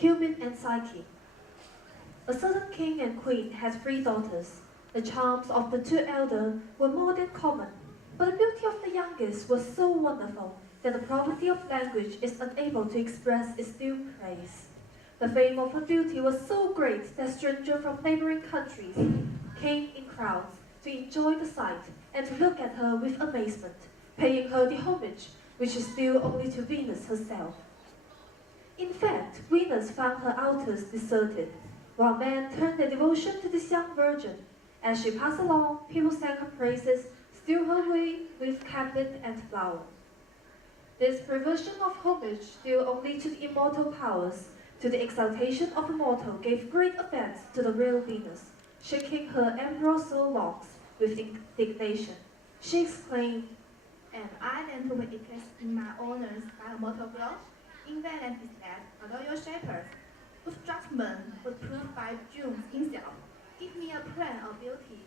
Cupid and Psyche. A certain king and queen had 3 daughters. The charms of the 2 elder were more than common, but the beauty of the youngest was so wonderful that the poverty of language is unable to express its due praise. The fame of her beauty was so great that strangers from neighboring countries came in crowds to enjoy the sight and to look at her with amazement, paying her the homage which is due only to Venus herself. In fact, Venus found her altars deserted, while men turned their devotion to this young virgin. As she passed along, people sang her praises, steal her way with Cupid and flowers. This perversion of homage due only to the immortal powers, to the exaltation of a mortal, gave great offense to the real Venus. Shaking her ambrosial locks with indignation, she exclaimed, "Am I then to be eclipsed in my honors by a mortal girl? In vain and misled, although your shepherds, whose judgment was proved by June himself, give me a plan of beauty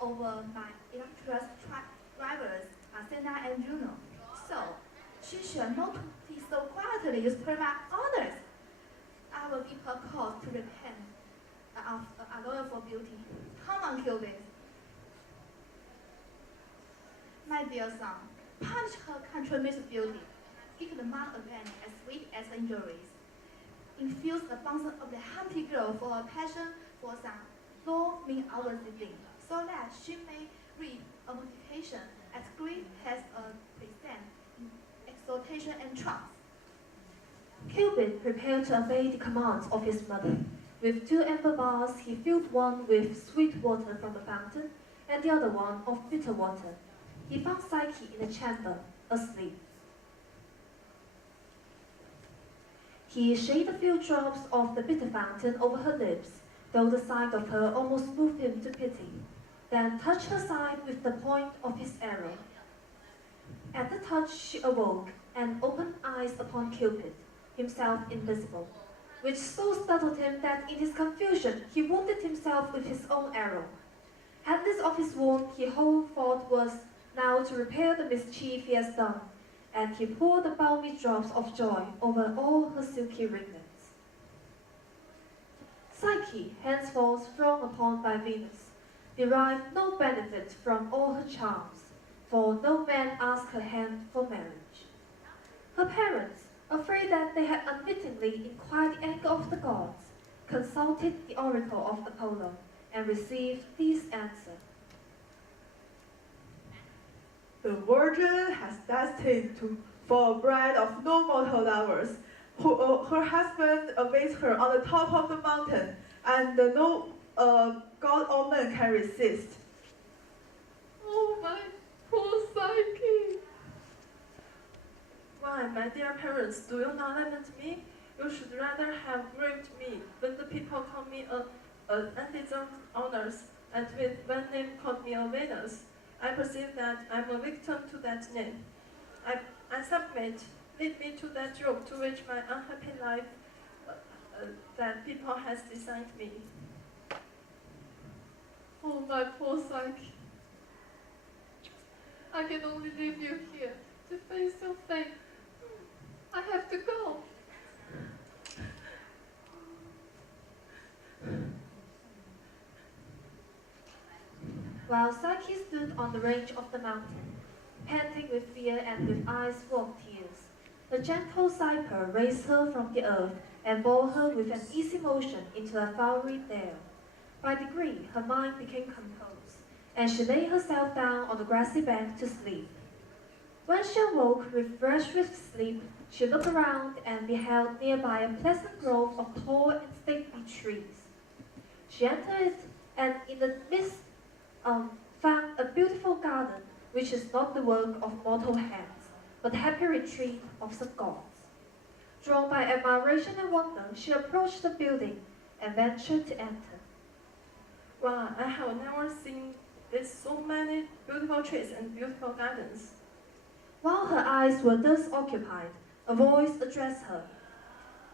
over my illustrious rivals, Athena and Juno. So, she shall not be so quietly usurp my honors. I will give her cause to repent of a lawyer for beauty. Come on, Cupid. My dear son, punish her contremous beauty. Give the mouth again as sweet as injuries. Infuse the bosom of the hunted girl for a passion for some low mean our sibling, so that she may reap a multiplication as great as a present in exaltation and trust." Cupid prepared to obey the commands of his mother. With 2 amber bars, he filled one with sweet water from a fountain, and the other one of bitter water. He found Psyche in a chamber, asleep. He shed a few drops of the bitter fountain over her lips, though the sight of her almost moved him to pity, then touched her side with the point of his arrow. At the touch she awoke, and opened eyes upon Cupid, himself invisible, which so startled him that in his confusion he wounded himself with his own arrow. Heedless of his wound, his whole thought was now to repair the mischief he has done, and he poured the balmy drops of joy over all her silky ringlets. Psyche, henceforth thrown upon by Venus, derived no benefit from all her charms, for no man asked her hand for marriage. Her parents, afraid that they had unwittingly inquired the anger of the gods, consulted the oracle of Apollo, and received this answer. The virgin has destined for a bride of no mortal lovers. Her husband awaits her on the top of the mountain, and no god or man can resist. Oh, my poor Psyche! Why, my dear parents, do you not lament me? You should rather have grieved me when the people call me an undeserved honors, and with one name called me a Venus. I perceive that I'm a victim to that name. I submit. Lead me to that road to which my unhappy life that people has designed me. Oh, my poor Psyche. I can only leave you here to face your fate. I have to go. While Psyche stood on the range of the mountain, panting with fear and with eyes full of tears, the gentle Cypher raised her from the earth and bore her with an easy motion into a flowery dale. By degree, her mind became composed, and she lay herself down on the grassy bank to sleep. When she awoke, refreshed with sleep, she looked around and beheld nearby a pleasant grove of tall and stately trees. She entered it, and in the midst found a beautiful garden, which is not the work of mortal hands, but the happy retreat of some gods. Drawn by admiration and wonder, she approached the building and ventured to enter. Wow, I have never seen with so many beautiful trees and beautiful gardens. While her eyes were thus occupied, a voice addressed her,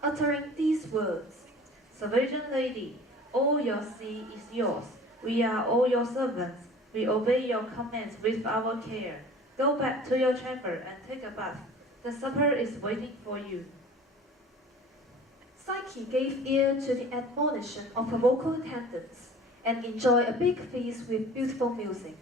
uttering these words: "Sovereign lady, all your sea is yours. We are all your servants. We obey your commands with our care. Go back to your chamber and take a bath. The supper is waiting for you." Psyche Psyche gave ear to the admonition of her vocal attendants and enjoyed a big feast with beautiful music.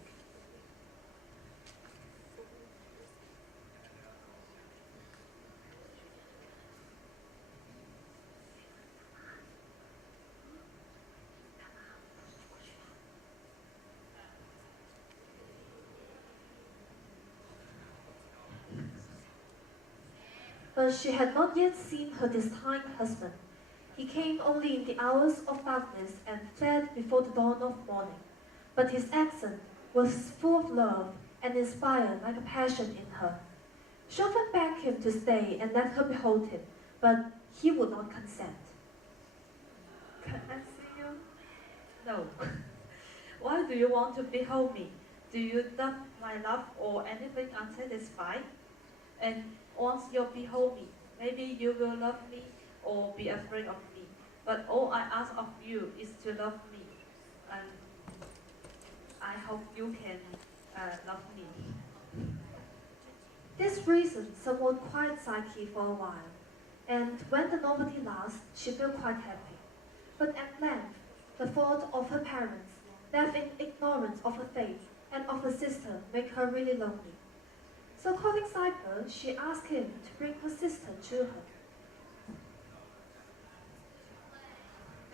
But she had not yet seen her destined husband. He came only in the hours of darkness and fled before the dawn of morning. But his accent was full of love and inspired like a passion in her. She often begged him to stay and let her behold him, but he would not consent. Can I see you? No. Why do you want to behold me? Do you doubt my love or anything unsatisfied? And once you behold me, maybe you will love me or be afraid of me. But all I ask of you is to love me. And I hope you can love me. This reason somewhat quieted Psyche for a while, and when the novelty lasts, she felt quite happy. But at length, the thought of her parents, left in ignorance of her fate and of her sister, made her really lonely. So calling Psyche, she asked him to bring her sister to her.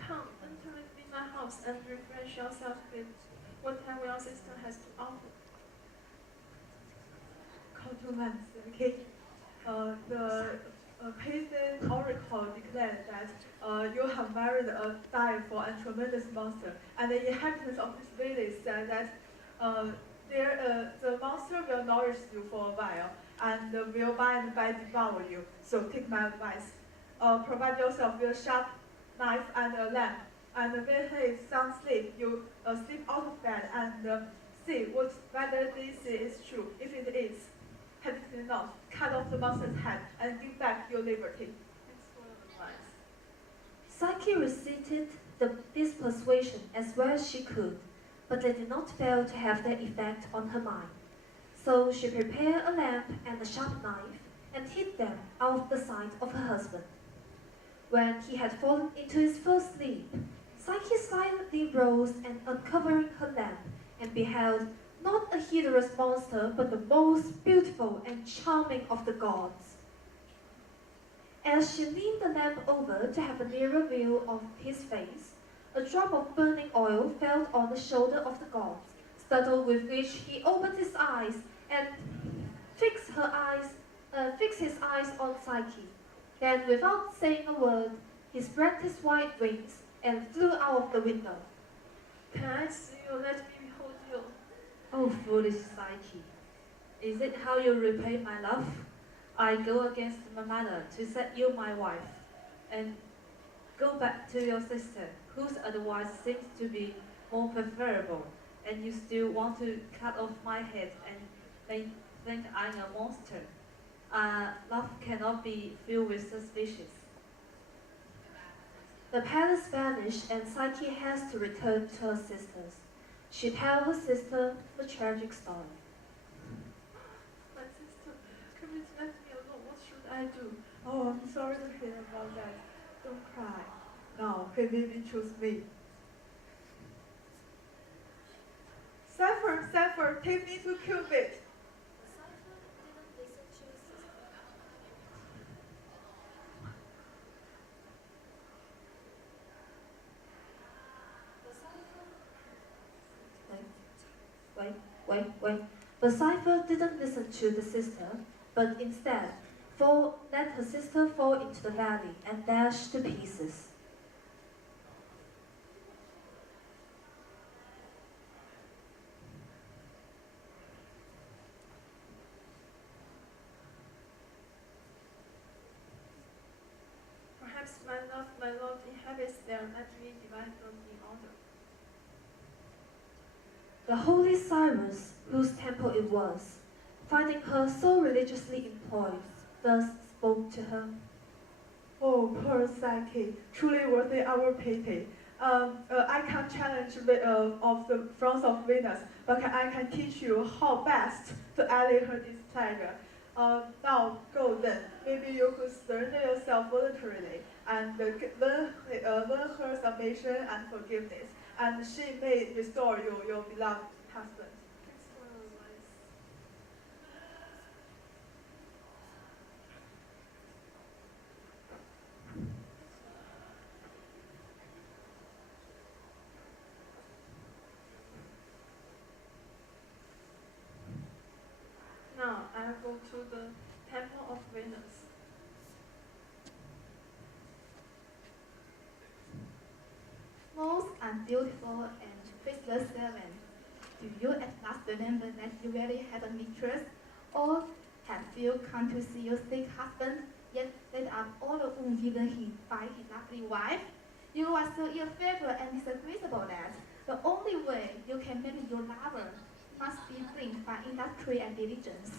Come, enter with me my house and refresh yourself with whatever your sister has to offer. Countryman Psyche, the pagan oracle declared that you have married a direful and tremendous monster, and the inhabitants of this village said that the monster will nourish you for a while and will by and by devour you. So take my advice. Provide yourself with a sharp knife and a lamp, and when he is sound asleep, you sleep out of bed and see whether this is true. If it is, had it not, cut off the monster's head and give back your liberty. Thanks for your advice. Psyche recited this persuasion as well as she could, but they did not fail to have their effect on her mind. So she prepared a lamp and a sharp knife and hid them out of the sight of her husband. When he had fallen into his first sleep, Psyche silently rose and uncovering her lamp and beheld not a hideous monster, but the most beautiful and charming of the gods. As she leaned the lamp over to have a nearer view of his face, a drop of burning oil fell on the shoulder of the god, startled with which he opened his eyes and fixed his eyes on Psyche. Then, without saying a word, he spread his white wings and flew out of the window. Can I see you? Let me behold you. Oh, foolish Psyche, is it how you repay my love? I go against my mother to set you my wife, and go back to your sister, whose advice seems to be more preferable, and you still want to cut off my head and they think I'm a monster. Love cannot be filled with suspicions. The palace vanished and Psyche has to return to her sisters. She tells her sister a tragic story. My sister, Cupid left me alone. What should I do? Oh, I'm sorry to hear about that. Don't cry. Now, he maybe choose me. Cypher, take me to Cupid. Wait. But Cypher didn't listen to the sister, but instead let her sister fall into the valley and dash to pieces. Perhaps my lord inhabits there. Let me divide them in order. The holy Cyrus, whose temple it was, finding her so religiously employed, thus spoke to her. Oh, poor Psyche, truly worthy our pity. I can't challenge of the thrones of Venus, but I can teach you how best to allay her displeasure. Now go then. Maybe you could surrender yourself voluntarily and learn her submission and forgiveness, and she may restore you, your beloved husband. Thanks for your advice. Now I'll go to the Temple of Venus. Most unbeautiful and faithless servant, do you at last remember that you really have a mistress? Or have you come to see your sick husband, yet laid up all the wounds given him by his lovely wife? You are so ill-favored and disagreeable that the only way you can marry your lover must be flanked by industry and diligence.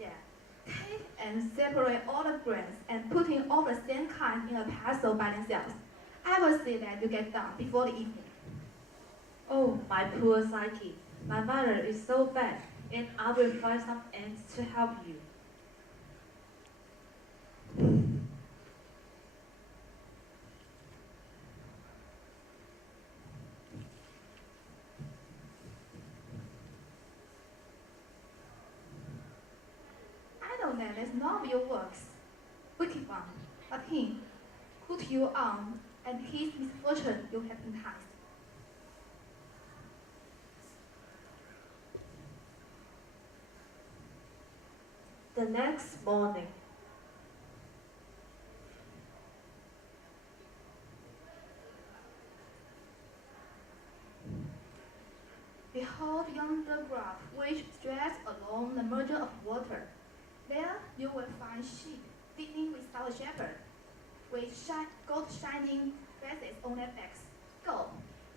Yeah. Take and separate all the grains and putting all the same kind in a parcel by themselves. I will see that you get done before the evening. Oh, my poor Psyche. My mother is so bad, and I will find some ends to help you. I know that is none of your works, wicked one, but him, who to your arm, and his misfortune you have enticed. The next morning, Behold yonder graph which stretches along the margin of water. There you will find sheep feeding without a shepherd, with gold shining faces on their backs. Go,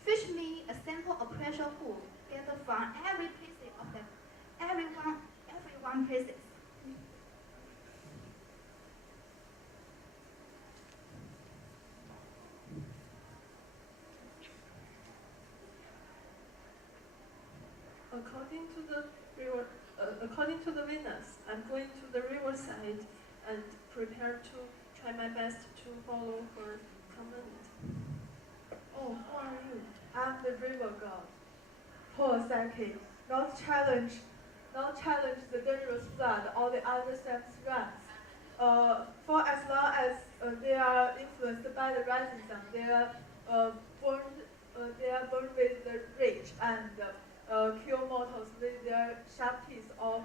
fish me a sample of precious wool, gather from every piece of them, everyone pieces. According to the Venus, I'm going to the riverside and prepare to try my best to follow her command. Oh, who are you? I'm the river god. Poor Psyche, not challenge the dangerous flood or the other seven's runs. For as long as they are influenced by the rising sun, they are born with the rage and kill mortals with their sharp teeth or